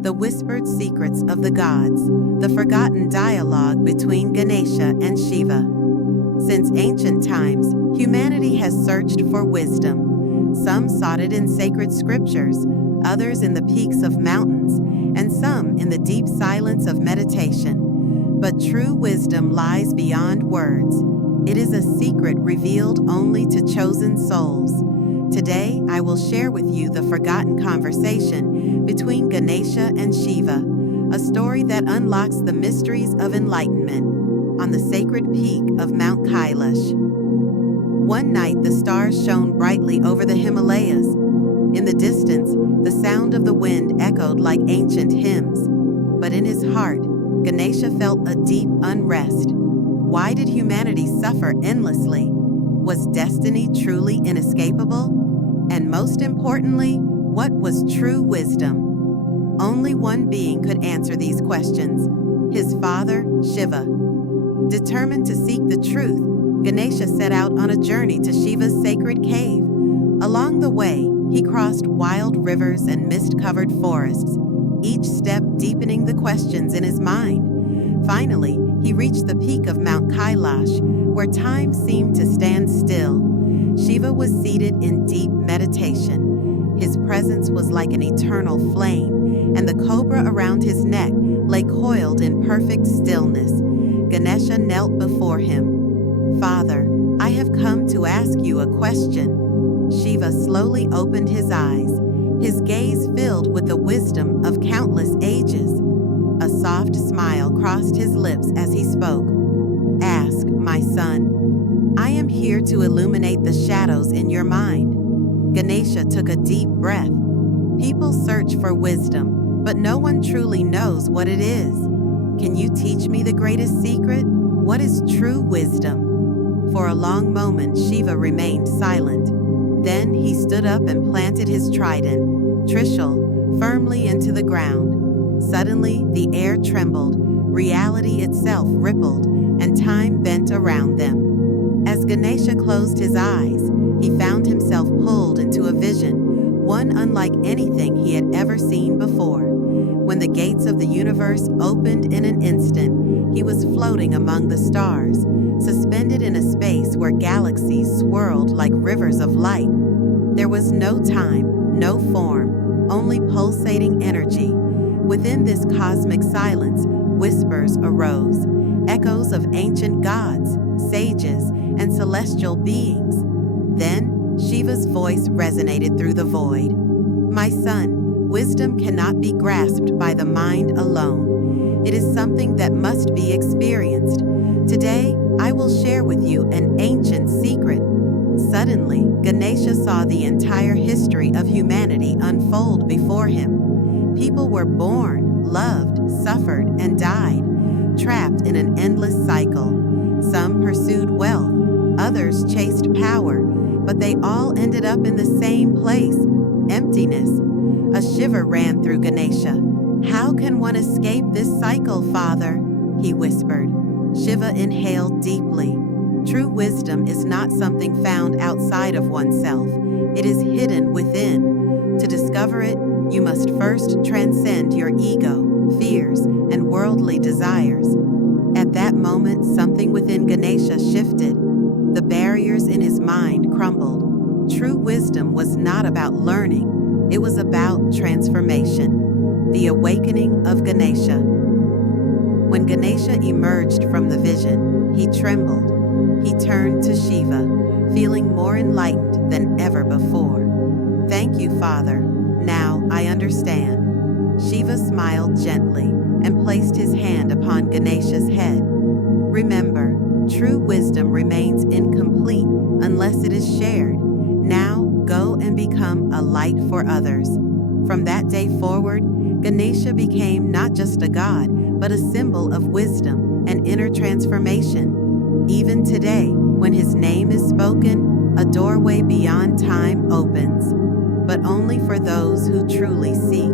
The Whispered Secrets of the Gods, the forgotten dialogue between Ganesha and Shiva. Since ancient times, humanity has searched for wisdom. Some sought it in sacred scriptures, others in the peaks of mountains, and some in the deep silence of meditation. But true wisdom lies beyond words. It is a secret revealed only to chosen souls. Today, I will share with you the forgotten conversation between Ganesha and Shiva, a story that unlocks the mysteries of enlightenment on the sacred peak of Mount Kailash. One night, the stars shone brightly over the Himalayas. In the distance, the sound of the wind echoed like ancient hymns. But in his heart, Ganesha felt a deep unrest. Why did humanity suffer endlessly? Was destiny truly inescapable? And most importantly, what was true wisdom? Only one being could answer these questions: his father, Shiva. Determined to seek the truth, Ganesha set out on a journey to Shiva's sacred cave. Along the way, he crossed wild rivers and mist-covered forests, each step deepening the questions in his mind. Finally, he reached the peak of Mount Kailash, where time seemed to stand still. Shiva was seated in deep meditation. His presence was like an eternal flame, and the cobra around his neck lay coiled in perfect stillness. Ganesha knelt before him. "Father, I have come to ask you a question." Shiva slowly opened his eyes, his gaze filled with the wisdom of countless ages. A soft smile crossed his lips as he spoke. "Ask, my son. I am here to illuminate the shadows in your mind." Ganesha took a deep breath. People search for wisdom, but no one truly knows what it is. Can you teach me the greatest secret? What is true wisdom? For a long moment, Shiva remained silent. Then he stood up and planted his trident, Trishul, firmly into the ground. Suddenly, the air trembled, reality itself rippled, and time bent around them. As Ganesha closed his eyes, he found himself pulled into a vision, one unlike anything he had ever seen before. When the gates of the universe opened in an instant, he was floating among the stars, suspended in a space where galaxies swirled like rivers of light. There was no time, no form, only pulsating energy. Within this cosmic silence, whispers arose, echoes of ancient gods, sages, and celestial beings. Then, Shiva's voice resonated through the void. "My son, wisdom cannot be grasped by the mind alone. It is something that must be experienced. Today, I will share with you an ancient secret." Suddenly, Ganesha saw the entire history of humanity unfold before him. People were born, loved, suffered, and died, trapped in an endless cycle. Some pursued wealth, others chased power, but they all ended up in the same place: emptiness. A shiver ran through Ganesha. "How can one escape this cycle, Father?" he whispered. Shiva inhaled deeply. True wisdom is not something found outside of oneself. It is hidden within. To discover it, you must first transcend your ego, fears, and worldly desires. At that moment, something within Ganesha shifted. The barriers in his mind crumbled. True wisdom was not about learning. It was about transformation. The awakening of Ganesha. When Ganesha emerged from the vision, he trembled. He turned to Shiva, feeling more enlightened than ever before. "Thank you, Father. Now I understand." Shiva smiled gently and placed his hand upon Ganesha's head. "Remember, true wisdom remains incomplete unless it is shared. Now go and become a light for others." From that day forward, Ganesha became not just a god, but a symbol of wisdom and inner transformation. Even today, when his name is spoken, a doorway beyond time opens, but only for those who truly seek.